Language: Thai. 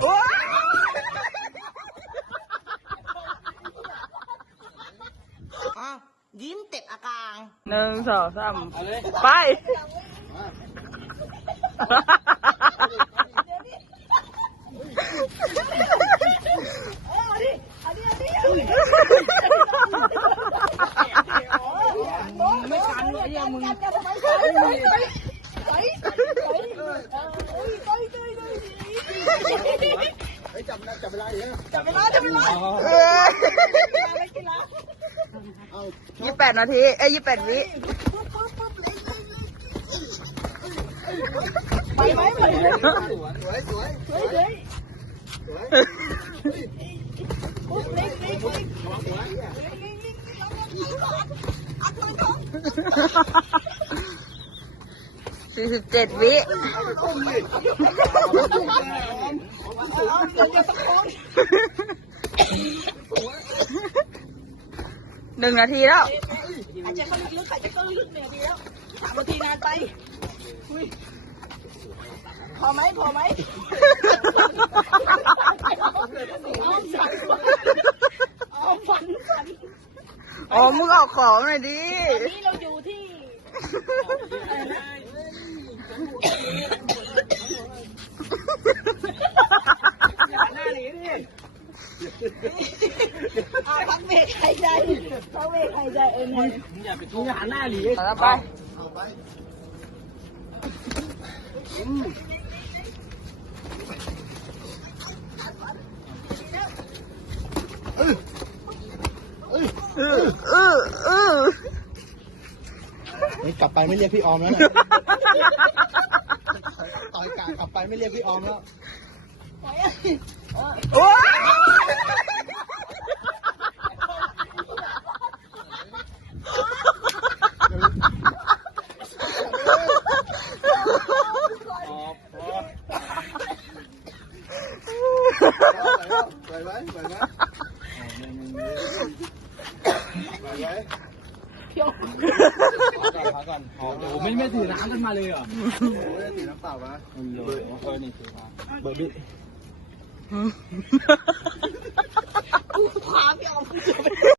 โอ้อ้าวยิ้มเต็บอากางหนึ่งสองสามไป ไม่ทันเลยยัง มึงเฮ้ยจับนะจับเวลาดิฮะเออเอายี่สิบแปดนาทีเอ้ยยี่สิบแปดวิสวยสวยสวยสวยสวยสี่สิบเจ็ดวิเอาไปต้มดิหนึ่งนาทีแล้วอาจจะเข้าลึกๆอาจจะเข้าลึกๆเนี่ยดีแล้วสามนาทีนานไปอุ้ยพอไหมพอไหมเอาฝันเอาฝันฝันอ๋อมึงเอาของหน่อยดิ ตอนนี้เราอยู่ที่ หน้าหนีดิอ่าพักเบรกหายใจพักเบรกหายใจเองไงเอาละไปเอาไปอืออืออือ นี่กลับไปไม่เรียกพี่ออมแล้วนะต่อยกากลับไปไม่เรียกพี่ออมแล้ว โอ้ยไหวไหมไหวไหมไหวไหม พักก่อนโอ้โหไม่ไม่ถือน้ำกันมาเลยเหรอโอ้ยตีน้ำเปล่ามาเออเออนี่ถือมาเบอร์บี้กูพาพี่ออม